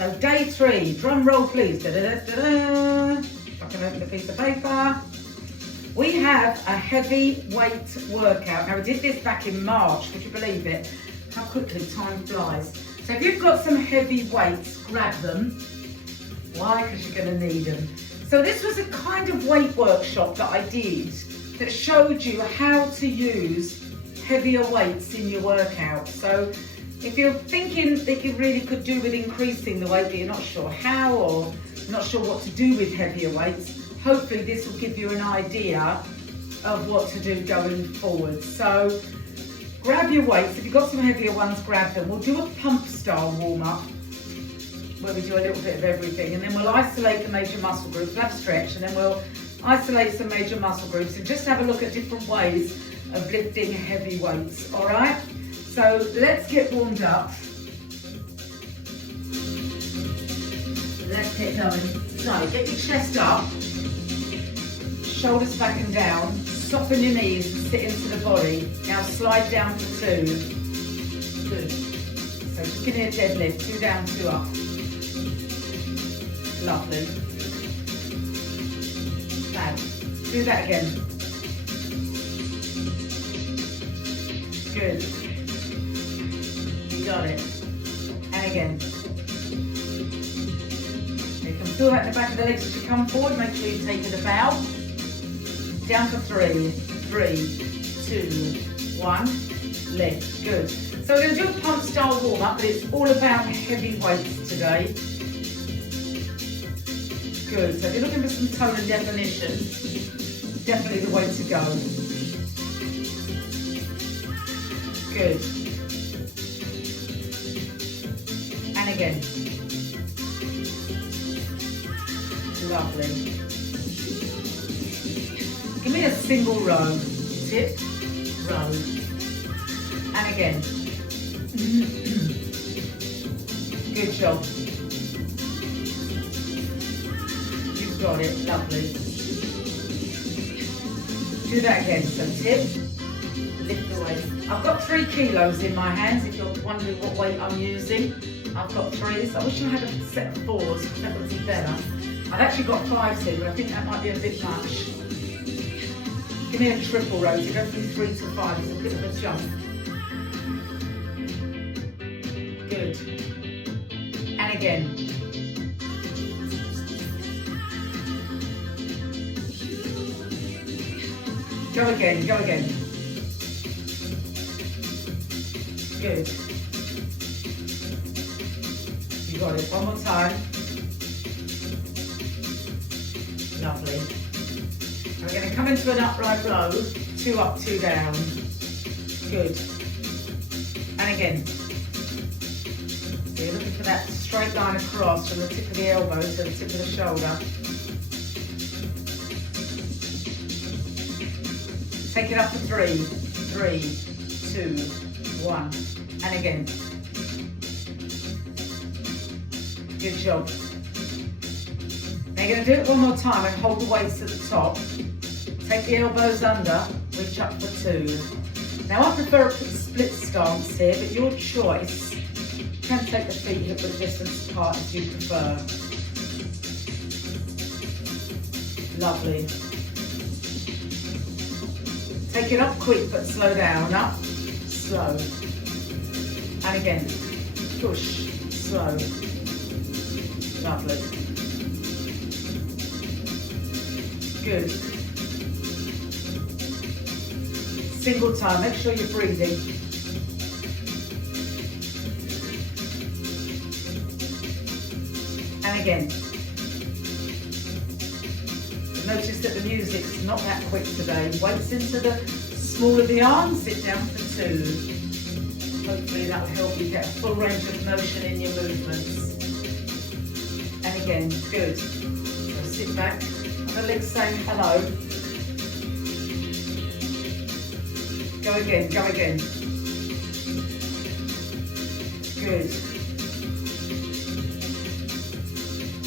So day 3, drum roll please. Da-da-da-da-da. If I can open a piece of paper. We have a heavy weight workout. Now we did this back in March, could you believe it? How quickly time flies. So if you've got some heavy weights, grab them. Why? Because you're going to need them. So this was a kind of weight workshop that I did that showed you how to use heavier weights in your workout. So if you're thinking that you really could do with increasing the weight, but you're not sure how or not sure what to do with heavier weights, hopefully this will give you an idea of what to do going forward. So grab your weights. If you've got some heavier ones, grab them. We'll do a pump style warm up where we do a little bit of everything, and then we'll isolate the major muscle groups. We'll have a stretch, and then we'll isolate some major muscle groups and just have a look at different ways of lifting heavy weights, all right? So let's get warmed up. Let's get going. So get your chest up, shoulders back and down, soften your knees and sit into the body. Now slide down for 2. Good. So just give me a deadlift, 2 down, 2 up. Lovely. Fab. Do that again. Good. You got it. And again. You can feel that in the back of the legs as you come forward. Make sure you take it about. Down for 3. 3, 2, 1. Lift. Good. So we're going to do a pump style warm up, but it's all about heavy weights today. Good. So if you're looking for some tone and definition, definitely the way to go. Good. And again. Lovely. Give me a single row. Tip, row. And again. Good job. You've got it. Lovely. Do that again. So tip, lift the weight. I've got 3 kilos in my hands, if you're wondering what weight I'm using. I've got 3s. I wish I had a set of 4s, because that would be better. I've actually got 5s here, but I think that might be a bit much. Give me a triple row. You go from 3 to 5, it's a bit of a jump. Good. And again. Go again, go again. Good. You got it. One more time. Lovely. We're going to come into an upright row. 2 up, 2 down. Good. And again. So you're looking for that straight line across from the tip of the elbow to the tip of the shoulder. Take it up to 3. 3, 2, 1. And again. Good job. Now you're going to do it one more time and hold the weights at the top. Take the elbows under, reach up for 2. Now I prefer a split stance here, but your choice. You can take the feet hip width distance apart if you prefer. Lovely. Take it up quick but slow down. Up, slow. And again. Push, slow. Lovely. Good. Single time, make sure you're breathing. And again. Notice that the music's not that quick today. Weights into the small of the arms, sit down for 2. Hopefully that will help you get a full range of motion in your movements. And again, good. So sit back, have the legs saying hello. Go again, go again. Good.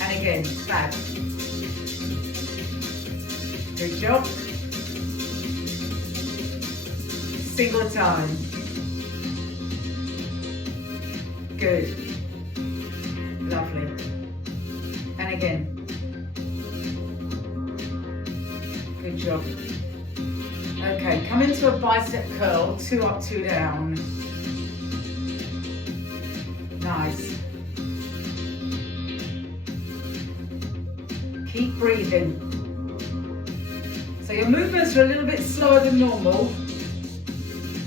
And again, back. Good job. Single time. Good. Lovely. job. Okay, come into a bicep curl, 2 up, 2 down. Nice. Keep breathing. So your movements are a little bit slower than normal.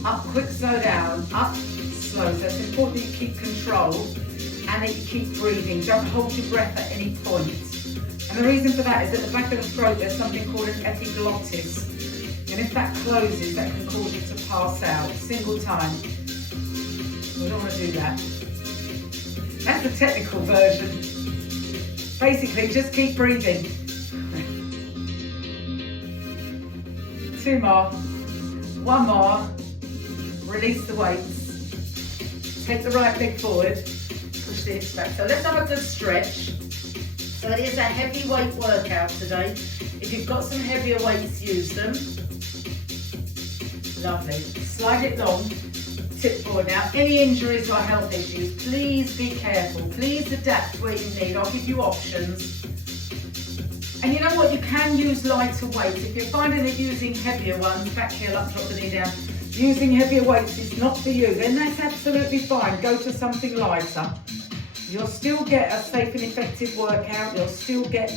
Up quick, slow down. Up, slow. So it's important that you keep control and that you keep breathing. Don't hold your breath at any point. And the reason for that is at the back of the throat there's something called an epiglottis. And if that closes, that can cause you to pass out. Single time. We don't want to do that. That's the technical version. Basically, just keep breathing. 2 more. 1 more. Release the weights. Take the right leg forward. Push the hips back. So let's have a good stretch. So it is a heavy weight workout today. If you've got some heavier weights, use them. Lovely. Slide it long. Tip forward now. Any injuries or health issues, please be careful. Please adapt where you need. I'll give you options. And you know what? You can use lighter weights. If you're finding that using heavier ones, back heel up, drop the knee down, using heavier weights is not for you, then that's absolutely fine. Go to something lighter. You'll still get a safe and effective workout. You'll still get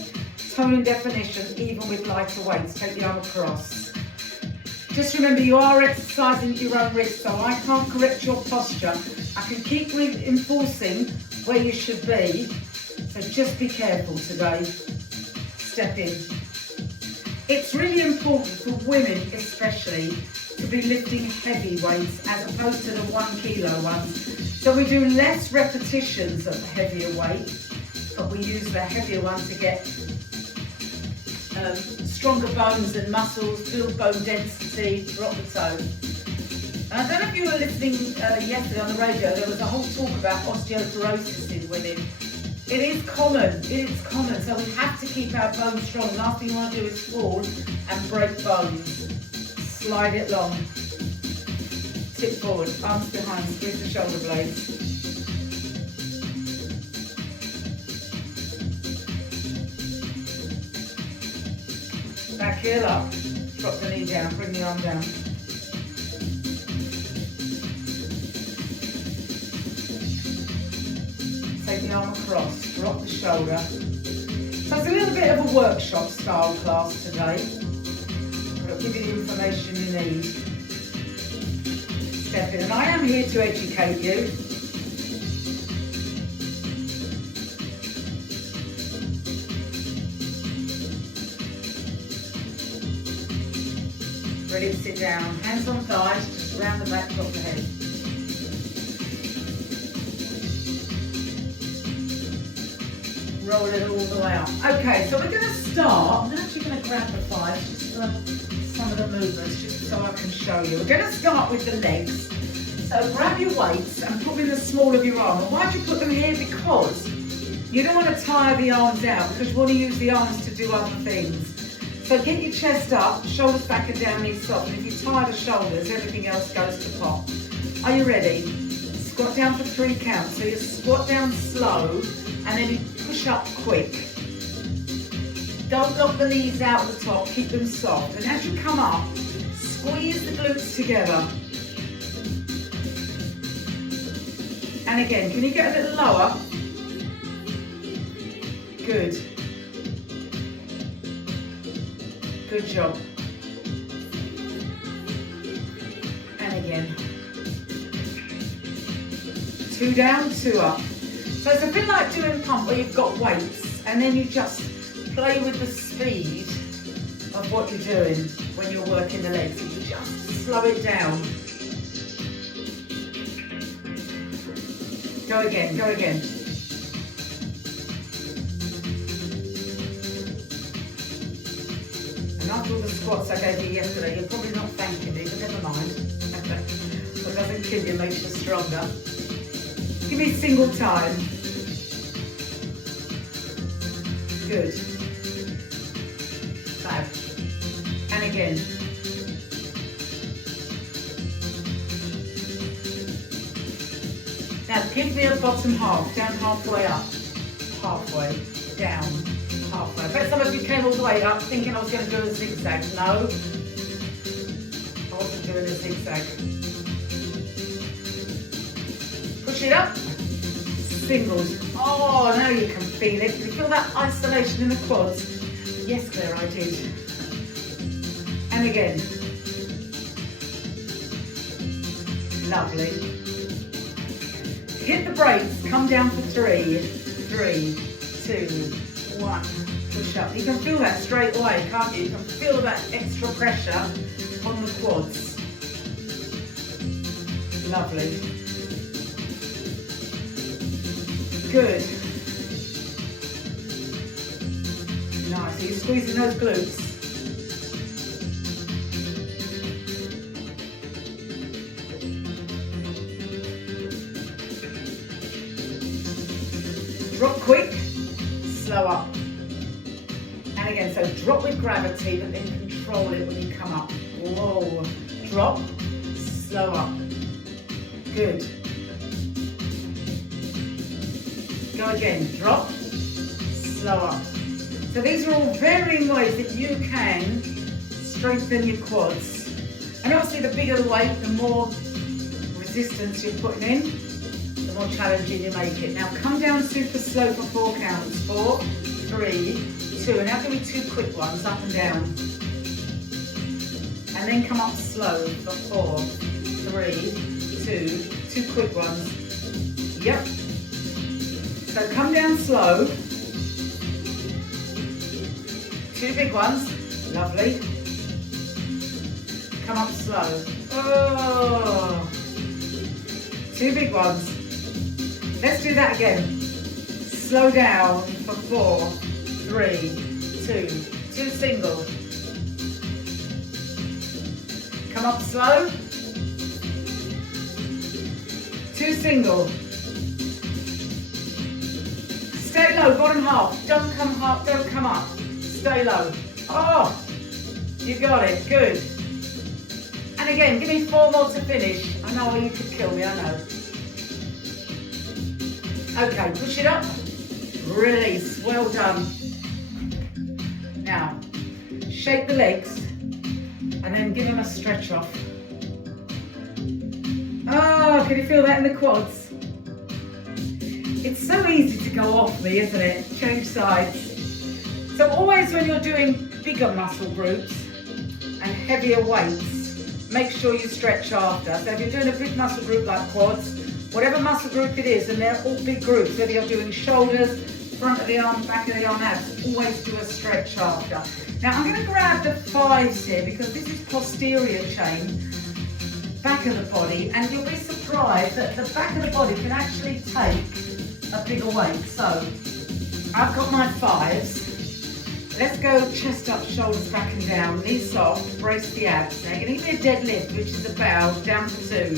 tone and definition even with lighter weights. Take the arm across. Just remember, you are exercising at your own risk, so I can't correct your posture. I can keep reinforcing where you should be, so just be careful today. Step in. It's really important for women especially to be lifting heavy weights as opposed to the 1 kilo ones. So we do less repetitions of the heavier weight, but we use the heavier one to get stronger bones and muscles, build bone density, drop the toe. And I don't know if you were listening yesterday on the radio, there was a whole talk about osteoporosis in women. It is common, so we have to keep our bones strong. Last thing you want to do is fall and break bones. Slide it long. Tip forward, arms behind, squeeze the shoulder blades. Back heel up, drop the knee down, bring the arm down. Take the arm across, drop the shoulder. So it's a little bit of a workshop style class today. I'll give you the information you need. Step in, and I am here to educate you. Ready to sit down. Hands on thighs, just round the back, drop the head. Roll it all the way up. Okay, so we're going to start. I'm actually going to grab the thighs just for some of the movements, just so I can show you. We're going to start with the legs. So grab your weights and put them in the small of your arm. And why do you put them here? Because you don't want to tire the arms out, because you want to use the arms to do other things. So get your chest up, shoulders back and down, knees soft. And if you tie the shoulders, everything else goes to pop. Are you ready? Squat down for 3 counts. So you squat down slow and then you push up quick. Don't lock the knees out at the top, keep them soft. And as you come up, squeeze the glutes together. And again, can you get a little lower? Good. Good job. And again. 2 down, 2 up. So it's a bit like doing pump where you've got weights and then you just play with the speed of what you're doing when you're working the legs. You just slow it down. Go again, go again. And after all the squats I gave you yesterday, you're probably not thanking me, but never mind. What doesn't kill you makes you stronger. Give me single time. Good. Fab. And again. Now give me a bottom half, down halfway up, halfway, down, halfway. I bet some of you came all the way up thinking I was going to do a zigzag. No, I wasn't doing a zigzag. Push it up. Singles. Oh, now you can feel it. Can you feel that isolation in the quads? Yes, Claire, I did. And again. Lovely. Hit the brakes. Come down for 3. 3, 2, 1. Push up. You can feel that straight away, can't you? You can feel that extra pressure on the quads. Lovely. Good. Nice. Are you squeezing those glutes? Drop quick, slow up. And again, so drop with gravity, but then control it when you come up. Whoa. Drop, slow up. Good. Go again, drop, slow up. So these are all varying ways that you can strengthen your quads. And obviously the bigger the weight, the more resistance you're putting in, the more challenging you make it. Now come down super slow for 4 counts. 4, 3, 2. And now give me 2 quick ones, up and down. And then come up slow for 4, 3, 2. 2 quick ones. Yep. So come down slow. 2 big ones. Lovely. Come up slow. Oh. 2 big ones. Let's do that again. Slow down for 4, 3, 2. 2 single. Come up slow. 2 single. Stay low, bottom half. Don't come up, don't come up. Stay low. Oh, you got it, good. And again, give me 4 more to finish. I know you could kill me, I know. Okay, push it up. Release, well done. Now, shake the legs and then give them a stretch off. Oh, can you feel that in the quads? It's so easy to go off me, isn't it? Change sides. So always when you're doing bigger muscle groups and heavier weights, make sure you stretch after. So if you're doing a big muscle group like quads, whatever muscle group it is, and they're all big groups, whether you're doing shoulders, front of the arm, back of the arm, abs, always do a stretch after. Now I'm going to grab the 5s here because this is posterior chain, back of the body, and you'll be surprised that the back of the body can actually take a bigger weight. So I've got my 5s. Let's go chest up, shoulders back and down, knees soft, brace the abs. Now you're going to give me a deadlift, which is a bow down for 2.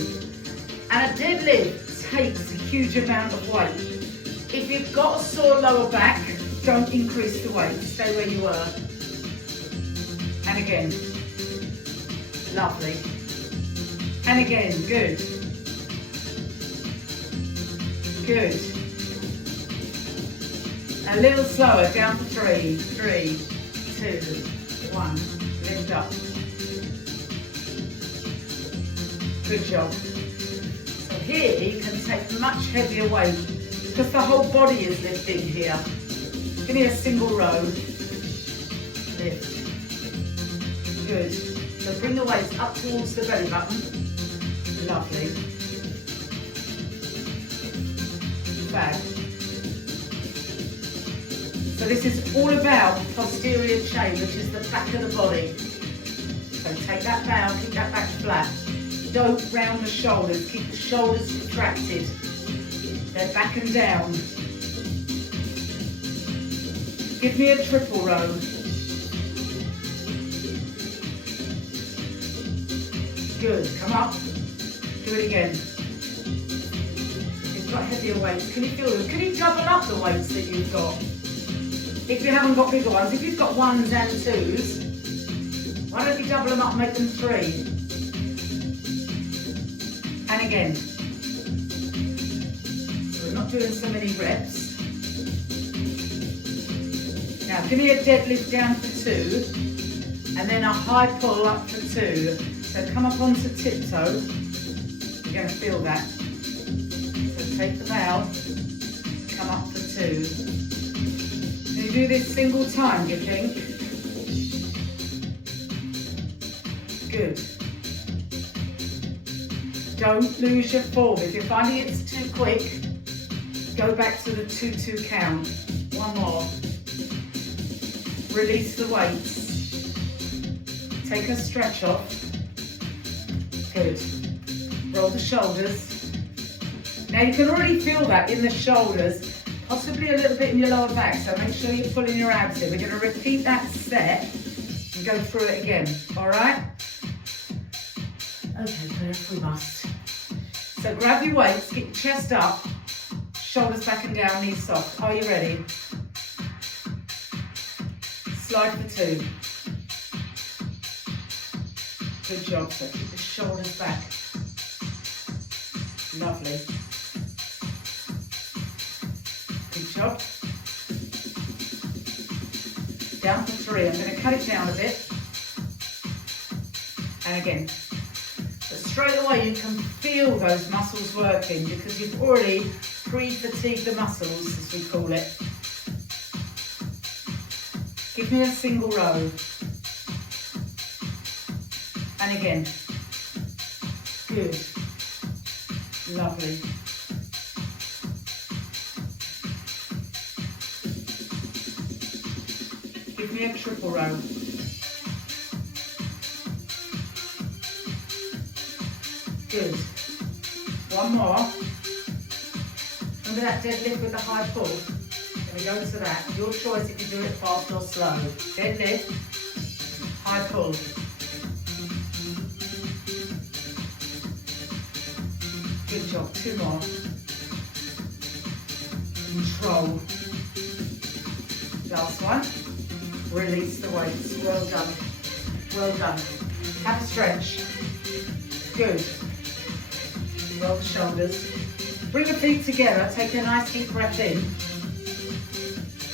And a deadlift takes a huge amount of weight. If you've got a sore lower back, don't increase the weight, stay where you were. And again, lovely. And again, good. Good. A little slower, down for 3, 3, 2, 1. Lift up. Good job. So here you can take much heavier weight because the whole body is lifting here. Give me a single row. Lift. Good. So bring the weight up towards the belly button. Lovely. Back. So this is all about posterior chain, which is the back of the body. So take that down, keep that back flat. Don't round the shoulders, keep the shoulders retracted. They're back and down. Give me a triple row. Good, come up. Do it again. You've got heavier weights. Can you feel them? Can you double up the weights that you've got? If you haven't got bigger ones, if you've got 1s and 2s, why don't you double them up and make them 3? And again. So we're not doing so many reps. Now give me a deadlift down for 2 and then a high pull up for 2. So come up onto tiptoe. You're going to feel that. So take them out, come up for 2. Can you do this single time, do you think? Good. Don't lose your form. If you're finding it's too quick, go back to the 2-2 count. One more. Release the weights. Take a stretch off. Good. Roll the shoulders. Now you can already feel that in the shoulders, possibly a little bit in your lower back, so make sure you're pulling your abs in. We're going to repeat that set and go through it again, all right? Okay, Claire, if we must. So grab your weights, get your chest up, shoulders back and down, knees soft. Are you ready? Slide for 2. Good job, so keep the shoulders back. Lovely. Good job. Down for 3. I'm going to cut it down a bit. And again. But straight away you can feel those muscles working because you've already pre-fatigued the muscles, as we call it. Give me a single row. And again. Good. Lovely. Give me a triple row. Good. One more. Remember that deadlift with the high pull? Let me go to that. Your choice if you do it fast or slow. Deadlift, high pull. Good job. 2 more. Control. Last one. Release the weights. Well done. Well done. Have a stretch. Good. Roll the shoulders. Bring your feet together. Take a nice deep breath in.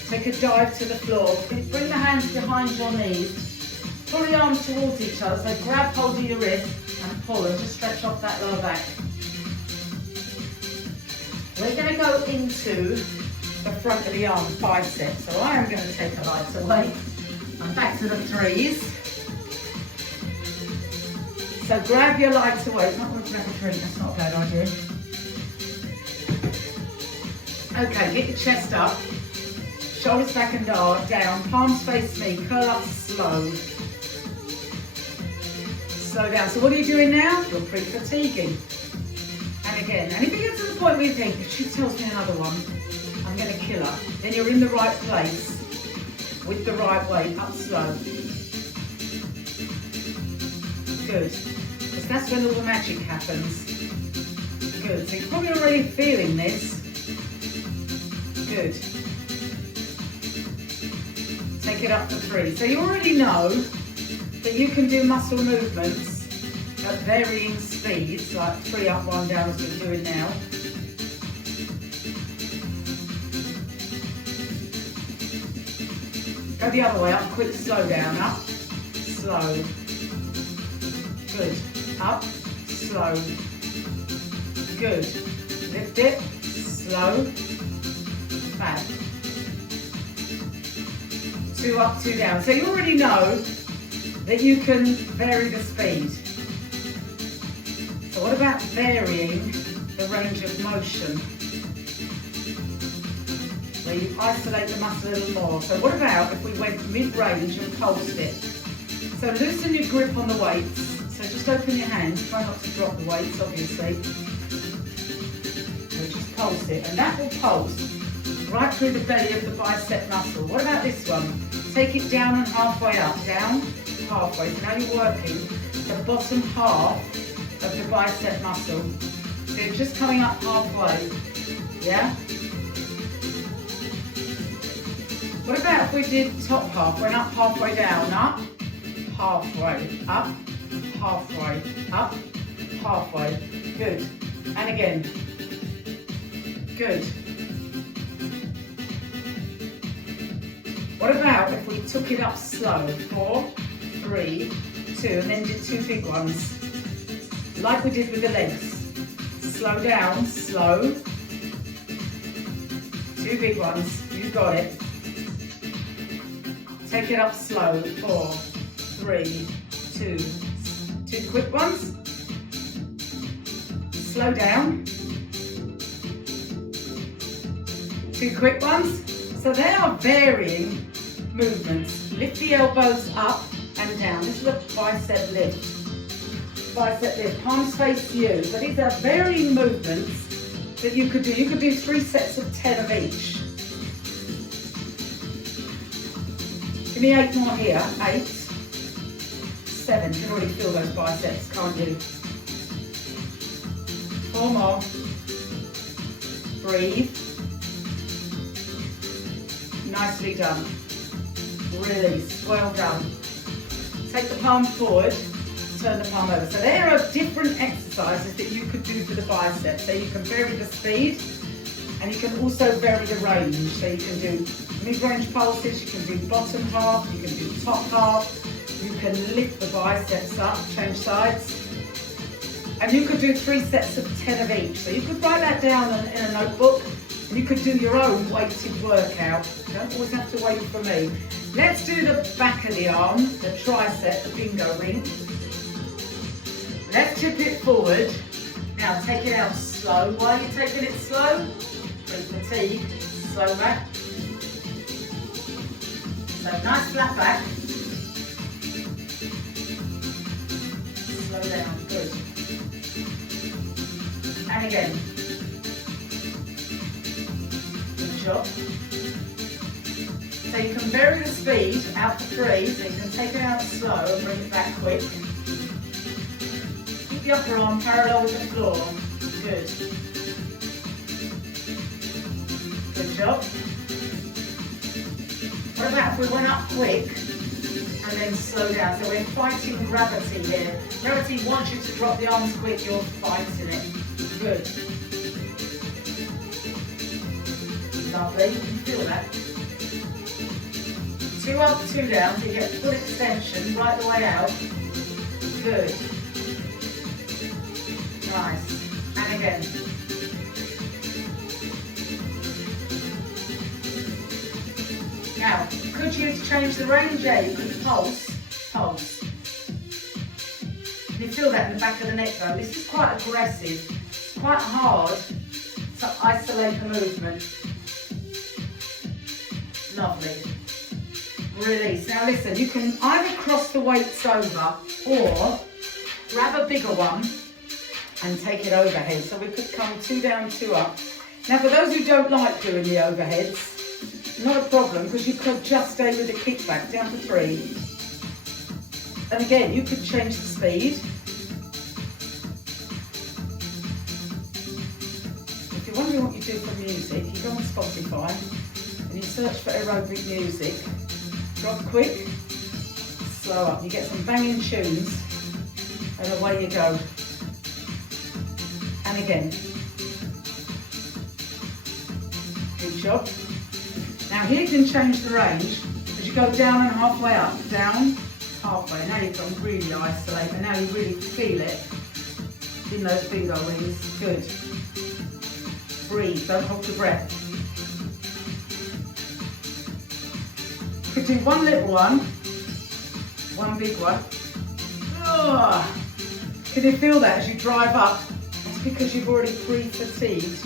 Take a dive to the floor. Bring the hands behind your knees. Pull the arms towards each other. So grab hold of your wrist and pull and just stretch off that lower back. We're going to go into the front of the arm, biceps. So I am going to take a light away. I'm back to the 3s. So grab your lighter weight. Not going to grab a drink, that's not a bad idea. Okay, get your chest up. Shoulders back and down. Palms face me. Curl up slow. Slow down. So what are you doing now? You're pre-fatiguing. And again. And if you get to the point where you think, if she tells me another one, I'm going to kill her. Then you're in the right place with the right weight. Up slow. Good. Because that's when all the magic happens. Good. So you're probably already feeling this. Good. Take it up to 3. So you already know that you can do muscle movements at varying speeds, like 3 up, 1 down as we're doing now. Go the other way, up, quick, slow down, up, slow. Good. Up, slow. Good. Lift it, slow, back. 2 up, 2 down. So you already know that you can vary the speed. So what about varying the range of motion? Where you isolate the muscle a little more. So what about if we went mid-range and pulsed it? So loosen your grip on the weights. So just open your hands. Try not to drop the weights, obviously. So just pulse it. And that will pulse right through the belly of the bicep muscle. What about this one? Take it down and halfway up. Down, halfway. So now you're working the bottom half of the bicep muscle. So you're just coming up halfway. Yeah? What about if we did top half? Went up halfway down, up, halfway, up, halfway, up, halfway. Good. And again. Good. What about took it up slow. 4, 3, 2, and then did 2 big ones. Like we did with the legs. Slow down, slow. 2 big ones, you got it. Take it up slow. 4, 3, 2. 2 quick ones. Slow down. 2 quick ones. So they are varying movements. Lift the elbows up and down. This is a bicep lift. Bicep lift, palms face you. So these are varying movements that you could do. You could do 3 sets of 10 of each. Give me 8 more here. 8, 7. You can already feel those biceps, can't you? 4 more. Breathe. Nicely done. Release. Well done. Take the palm forward. Turn the palm over. So there are different exercises that you could do for the biceps. So you can vary the speed and you can also vary the range. So you can do mid-range pulses, you can do bottom half, you can do top half, you can lift the biceps up, change sides. And you could do 3 sets of 10 of each. So you could write that down in a notebook and you could do your own weighted workout. You don't always have to wait for me. Let's do the back of the arm, the tricep, the bingo ring. Let's tip it forward. Now take it out slow. Why are you taking it slow? With fatigue. Slow back. So nice flat back. Slow down. Good. And again. Good job. So you can vary the speed out to 3. So you can take it out slow and bring it back quick. The upper arm parallel with the floor. Good. Good job. What about if we went up quick and then slow down? So we're fighting gravity here. Gravity wants you to drop the arms quick, you're fighting it. Good. Lovely, you can feel that. 2 up, 2 down, so you get full extension right the way out. Good. Nice. And again. Now, could you change the range there? You could pulse, pulse. Can you feel that in the back of the neck though? This is quite aggressive. It's quite hard to isolate the movement. Lovely. Release. Now listen, you can either cross the weights over or grab a bigger one and take it overhead. So we could come 2 down, 2 up. Now for those who don't like doing the overheads, not a problem, because you could just stay with the kickback down to 3. And again, you could change the speed. If you're wondering what you do for music, you go on Spotify and you search for aerobic music, drop quick, slow up. You get some banging tunes and away you go. And again. Good job. Now here you can change the range as you go down and halfway up. Down, halfway. Now you can really isolate and now you really feel it in those bingo rings. Good. Breathe, don't hold your breath. You could do 1 little one, 1 big one. Ugh. Can you feel that as you drive up? That's because you've already pre-fatigued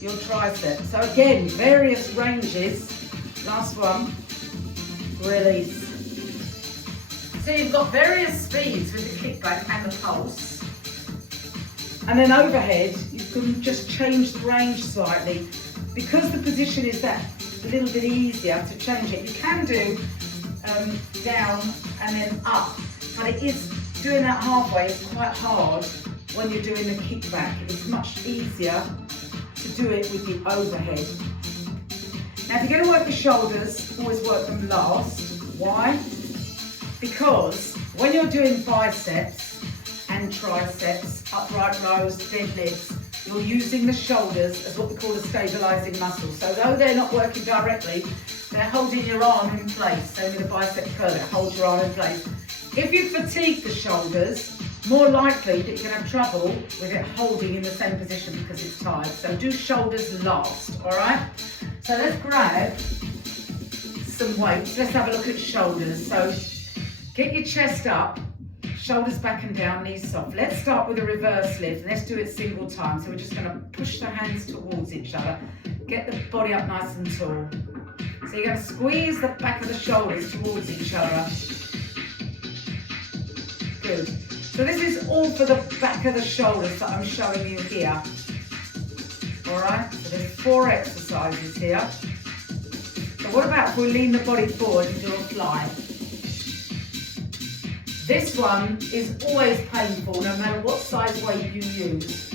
your tricep. So again, various ranges. Last one, release. So you've got various speeds with the kickback and the pulse. And then overhead, you can just change the range slightly. Because the position is that a little bit easier to change it. You can do down and then up, but it is doing that halfway is quite hard when you're doing the kickback. It's much easier to do it with the overhead. Now if you're going to work the shoulders, always work them last. Why? Because when you're doing biceps and triceps, upright rows, deadlifts, you're using the shoulders as what we call a stabilizing muscle. So though they're not working directly, they're holding your arm in place. So with a bicep curl, it holds your arm in place. If you fatigue the shoulders, more likely that you're going to have trouble with it holding in the same position because it's tight. So do shoulders last, all right? So let's grab some weights. Let's have a look at shoulders. So get your chest up, shoulders back and down, knees soft. Let's start with a reverse lift. Let's do it single time. So we're just going to push the hands towards each other. Get the body up nice and tall. So you're going to squeeze the back of the shoulders towards each other. Good. So this is all for the back of the shoulders that I'm showing you here. All right, so there's 4 exercises here. So what about if we lean the body forward and do a fly? This one is always painful no matter what size weight you use.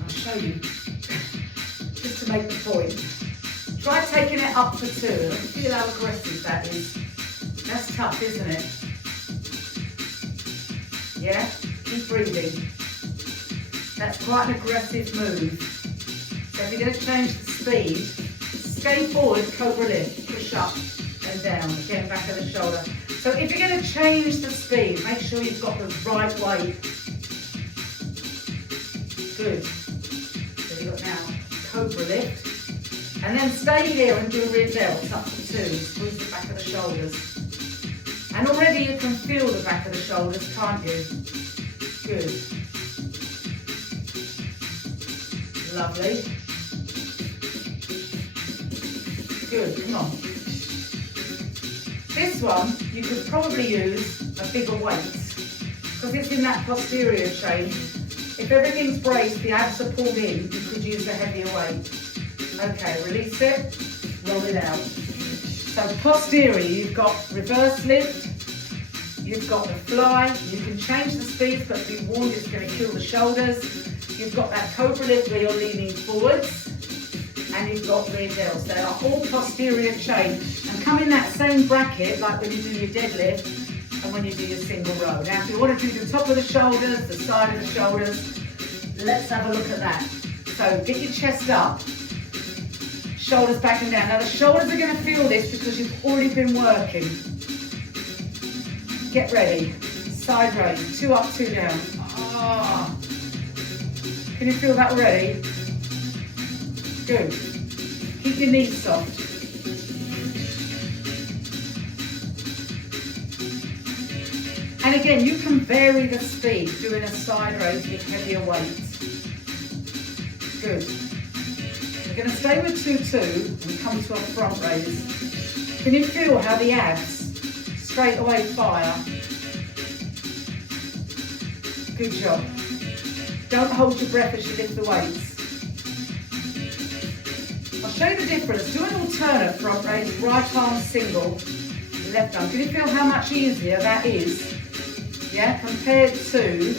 I'll show you, just to make the point. Try taking it up to 2. Let's feel how aggressive that is. That's tough, isn't it? Yeah? Keep breathing. That's quite an aggressive move. So if you're going to change the speed, stay forward, cobra lift, push up and down, again back of the shoulder. So if you're going to change the speed, make sure you've got the right weight. Good. So you've got now cobra lift. And then stay here and do a rear delt up to 2. Squeeze the back of the shoulders. And already you can feel the back of the shoulders, can't you? Good. Lovely. Good, come on. This one, you could probably use a bigger weight because it's in that posterior chain. If everything's braced, the abs are pulled in, you could use a heavier weight. Okay, release it, roll it out. So posterior, you've got reverse lift, you've got the fly, you can change the speed, but be warned it's going to kill the shoulders. You've got that cobra lift where you're leaning forwards, and you've got rear delts. They are all posterior chain, and come in that same bracket like when you do your deadlift and when you do your single row. Now, if you want to do the top of the shoulders, the side of the shoulders, let's have a look at that. So get your chest up, shoulders back and down. Now the shoulders are going to feel this because you've already been working. Get ready. Side raise, 2 up, 2 down. Oh. Can you feel that already? Good. Keep your knees soft. And again, you can vary the speed doing a side raise with heavier weights. Good. We're going to stay with 2-2 and come to a front raise. Can you feel how the abs straight away fire? Good job. Don't hold your breath as you lift the weights. I'll show you the difference. Do an alternate front raise, right arm single, left arm. Can you feel how much easier that is? Yeah, compared to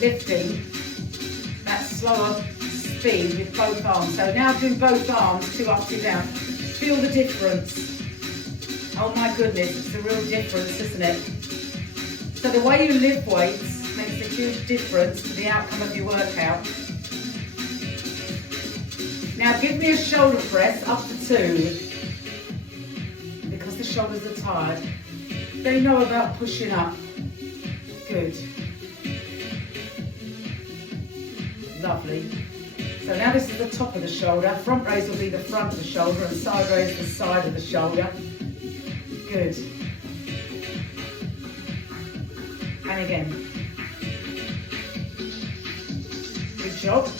lifting that slower speed with both arms. So now do both arms, 2 up, 2 down. Feel the difference. Oh my goodness, it's a real difference, isn't it? So the way you lift weights makes a huge difference to the outcome of your workout. Now give me a shoulder press up to 2 because the shoulders are tired. They know about pushing up. Good. Lovely. So now this is the top of the shoulder. Front raise will be the front of the shoulder and side raise the side of the shoulder. Good. And again. Good job.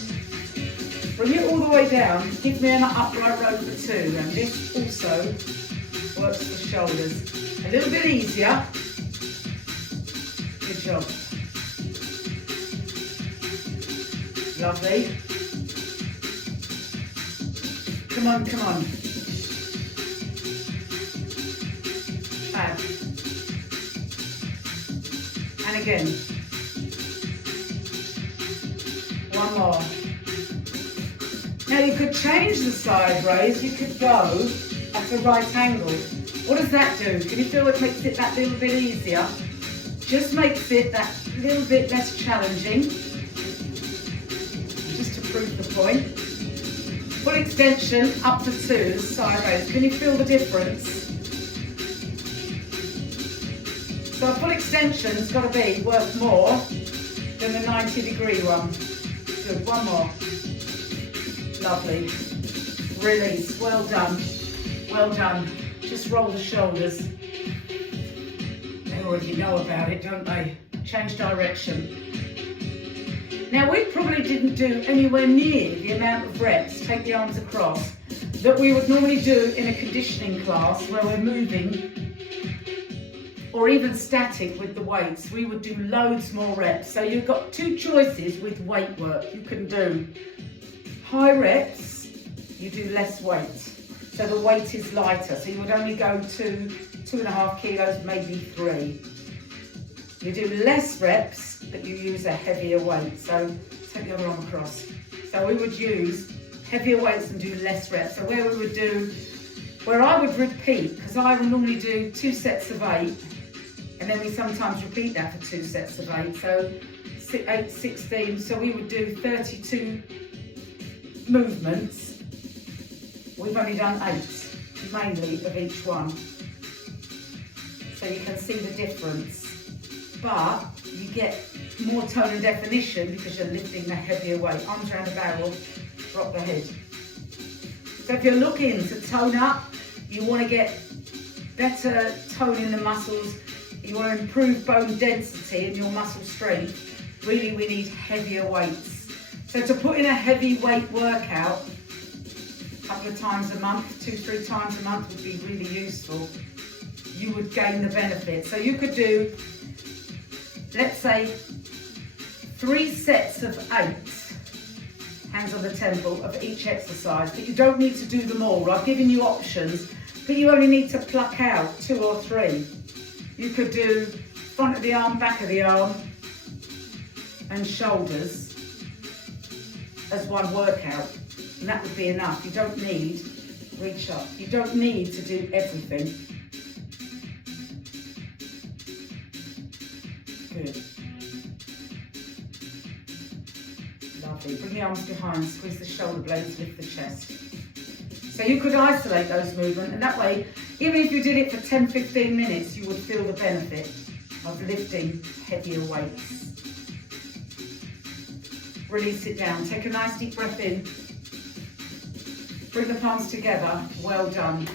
Bring it all the way down. Give me an upright row for 2. And this also works the shoulders. A little bit easier. Good job. Lovely. Come on, come on. Fab. And again. One more. Now you could change the side raise. You could go at a right angle. What does that do? Can you feel it makes it that little bit easier? Just makes it that little bit less challenging, just to prove the point. Full extension up to 2, sideways. Can you feel the difference? So a full extension's got to be worth more than the 90-degree one. Good, one more. Lovely. Release, well done. Well done. Just roll the shoulders. They already know about it, don't they? Change direction. Now we probably didn't do anywhere near the amount of reps, take the arms across, that we would normally do in a conditioning class where we're moving or even static with the weights. We would do loads more reps. So you've got 2 choices with weight work. You can do high reps, you do less weight. So the weight is lighter. So you would only go to 2.5 kilos, maybe 3. You do less reps, but you use a heavier weight. So take the other arm across. So we would use heavier weights and do less reps. So where I would repeat, because I would normally do 2 sets of 8, and then we sometimes repeat that for 2 sets of 8. So 8, 16. So we would do 32 movements. We've only done 8, mainly, of each one. So you can see the difference. But you get more tone and definition because you're lifting the heavier weight. Arms around the barrel, drop the head. So if you're looking to tone up, you want to get better tone in the muscles, you want to improve bone density and your muscle strength, really we need heavier weights. So to put in a heavy weight workout, a couple of times a month, 2-3 times a month would be really useful. You would gain the benefit. So you could do, let's say, 3 sets of 8, hands on the temple, of each exercise, but you don't need to do them all. I've given you options, but you only need to pluck out 2 or 3. You could do front of the arm, back of the arm, and shoulders as one workout, and that would be enough. You don't need, reach up, you don't need to do everything. Good. Lovely. Bring the arms behind, squeeze the shoulder blades, lift the chest. So you could isolate those movements, and that way, even if you did it for 10-15 minutes, you would feel the benefit of lifting heavier weights. Release it down. Take a nice deep breath in. Bring the palms together. Well done.